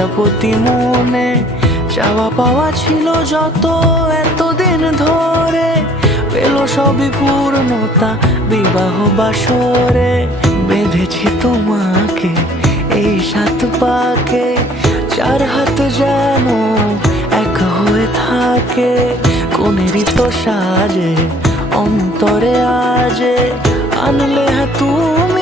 প্রজাপতি মনে চাওয়া পাওয়া ছিল যত এতদিন ধরে, পেল সবই পূর্ণতা বিবাহ বাসরে। বেঁধেছি তোমাকে এই 7 পাকে, 4 হাত যেন এক হয়ে থাকে। কোনেরই তো সাজে অন্তরে আজে আনলে তুমি